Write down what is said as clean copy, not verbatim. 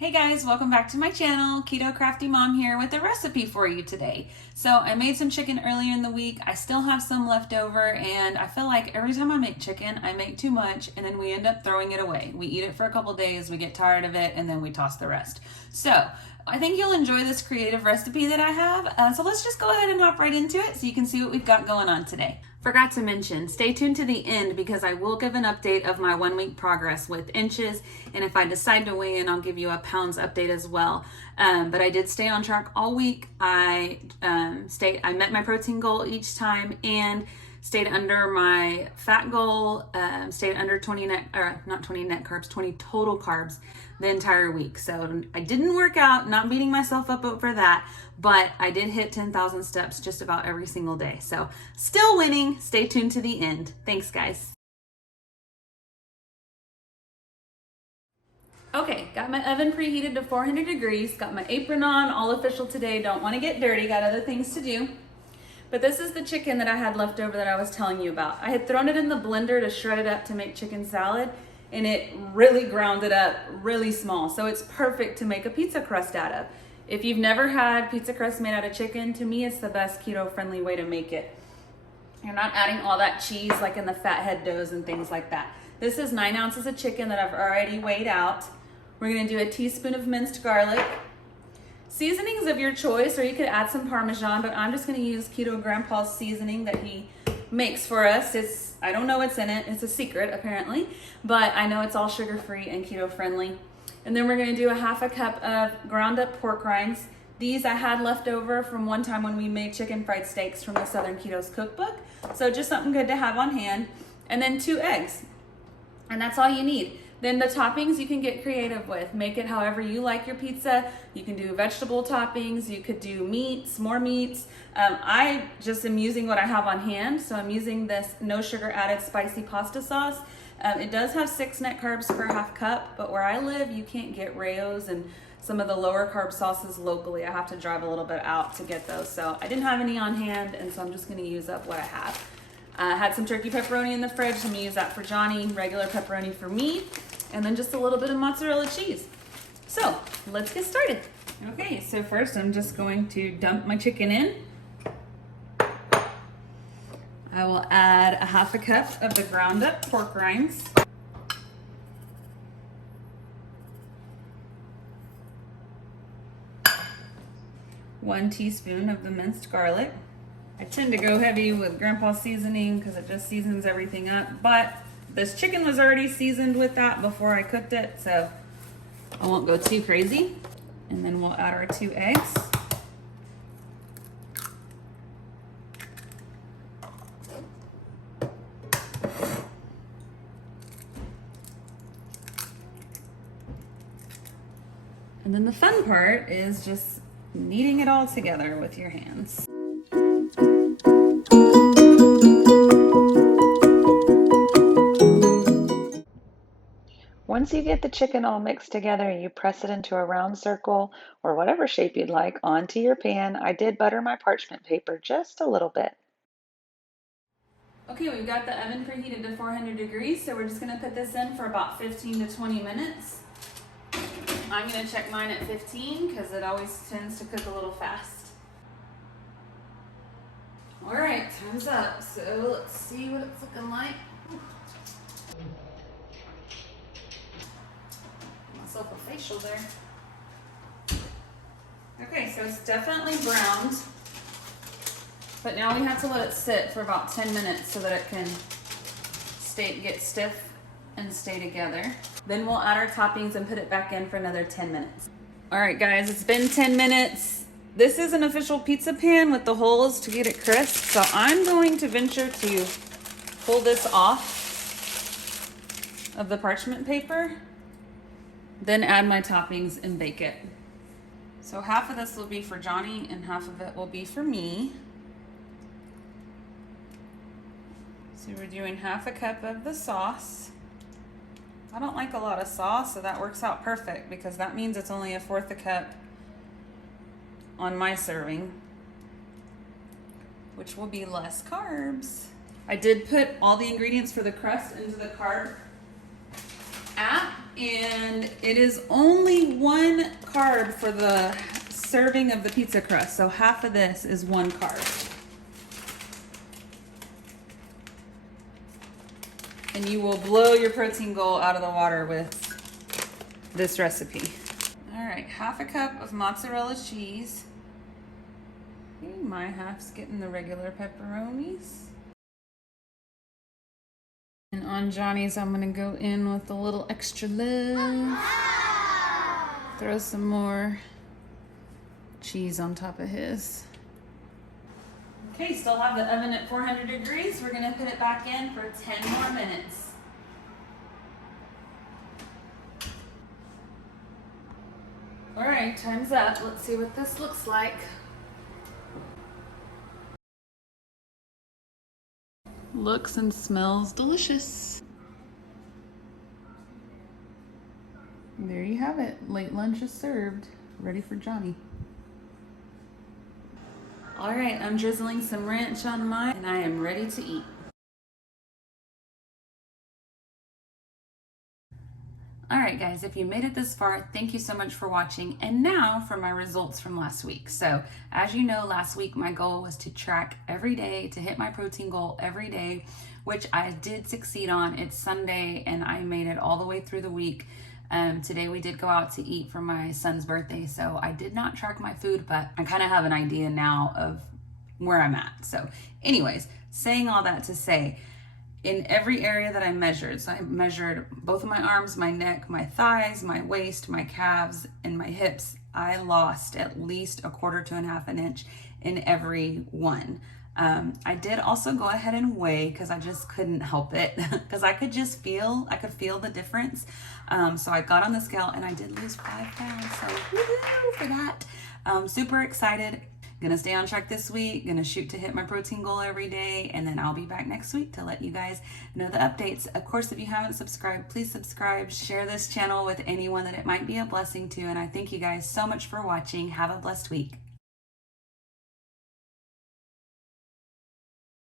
Hey guys, welcome back to my channel. Keto Crafty Mom here with a recipe for you today. So I made some chicken earlier in the week. I still have some left over and I feel like every time I make chicken, I make too much and then we end up throwing it away. We eat it for a couple days, we get tired of it, and then we toss the rest. So I think you'll enjoy this creative recipe that I have. So let's just go ahead and hop right into it so you can see what we've got going on today. Forgot to mention, stay tuned to the end because I will give an update of my 1 week progress with inches, and if I decide to weigh in, I'll give you a pounds update as well. But I did stay on track all week. I met my protein goal each time and stayed under my fat goal, stayed under 20 total carbs the entire week. So I didn't work out, not beating myself up over that, but I did hit 10,000 steps just about every single day. So still winning. Stay tuned to the end. Thanks, guys. Okay, got my oven preheated to 400 degrees, got my apron on, all official today, don't want to get dirty, got other things to do. But this is the chicken that I had left over that I was telling you about. I had thrown it in the blender to shred it up to make chicken salad, and it really ground it up really small. So it's perfect to make a pizza crust out of. If you've never had pizza crust made out of chicken, to me it's the best keto-friendly way to make it. You're not adding all that cheese like in the fathead doughs and things like that. This is 9 ounces of chicken that I've already weighed out. We're gonna do a teaspoon of minced garlic. Seasonings of your choice, or you could add some Parmesan, but I'm just gonna use Keto Grandpa's seasoning that he makes for us. I don't know what's in it, it's a secret apparently, but I know it's all sugar-free and keto-friendly. And then we're gonna do a half a cup of ground up pork rinds. These I had left over from one time when we made chicken fried steaks from the Southern Ketos cookbook. So just something good to have on hand. And then 2 eggs. And that's all you need. Then the toppings you can get creative with. Make it however you like your pizza. You can do vegetable toppings. You could do meats, more meats. I just am using what I have on hand. So I'm using this no sugar added spicy pasta sauce. It does have 6 net carbs per half cup, but where I live, you can't get Rayo's and some of the lower carb sauces locally. I have to drive a little bit out to get those. So I didn't have any on hand, and so I'm just gonna use up what I have. I had some turkey pepperoni in the fridge. I'm gonna use that for Johnny, regular pepperoni for me, and then just a little bit of mozzarella cheese. So let's get started. Okay, so first I'm just going to dump my chicken in. I will add a half a cup of the ground up pork rinds. One teaspoon of the minced garlic. I tend to go heavy with Grandpa's seasoning because it just seasons everything up, but this chicken was already seasoned with that before I cooked it, so I won't go too crazy. And then we'll add our 2 eggs. And then the fun part is just kneading it all together with your hands. Once you get the chicken all mixed together, you press it into a round circle or whatever shape you'd like onto your pan. I did butter my parchment paper just a little bit. Okay, we've got the oven preheated to 400 degrees, so we're just gonna put this in for about 15 to 20 minutes. I'm gonna check mine at 15 because it always tends to cook a little fast. All right, time's up. So let's see what it's looking like. Myself a facial there. Okay, so it's definitely browned, but now we have to let it sit for about 10 minutes so that it can get stiff and stay together. Then we'll add our toppings and put it back in for another 10 minutes. All right, guys, it's been 10 minutes. This is an official pizza pan with the holes to get it crisp, so I'm going to venture to pull this off of the parchment paper, then add my toppings and bake it. So half of this will be for Johnny and half of it will be for me. So we're doing half a cup of the sauce. I don't like a lot of sauce, so that works out perfect because that means it's only 1/4 a cup on my serving, which will be less carbs. I did put all the ingredients for the crust into the Carb app, And it is only 1 carb for the serving of the pizza crust. So half of this is 1 carb. And you will blow your protein goal out of the water with this recipe. All right, half a cup of mozzarella cheese. Okay, my half's getting the regular pepperonis. And on Johnny's, I'm gonna go in with a little extra love. Throw some more cheese on top of his. Okay, still have the oven at 400 degrees. We're gonna put it back in for 10 more minutes. All right, time's up. Let's see what this looks like. Looks and smells delicious. There you have it. Late lunch is served. Ready for Johnny. All right, I'm drizzling some ranch on mine and I am ready to eat. All right, guys, if you made it this far, thank you so much for watching. And now for my results from last week. So as you know, last week my goal was to track every day, to hit my protein goal every day, which I did succeed on. It's Sunday and I made it all the way through the week. Today we did go out to eat for my son's birthday, so I did not track my food, but I kind of have an idea now of where I'm at. So anyways, saying all that to say, in every area that I measured, so I measured both of my arms, my neck, my thighs, my waist, my calves, and my hips, I lost at least 1/4 to 1/2 an inch in every one. I did also go ahead and weigh because I just couldn't help it because I could feel the difference. So I got on the scale and I did lose 5 pounds. So woohoo for that. Super excited. Gonna stay on track this week, gonna shoot to hit my protein goal every day, and then I'll be back next week to let you guys know the updates. Of course, if you haven't subscribed, please subscribe, share this channel with anyone that it might be a blessing to, and I thank you guys so much for watching. Have a blessed week.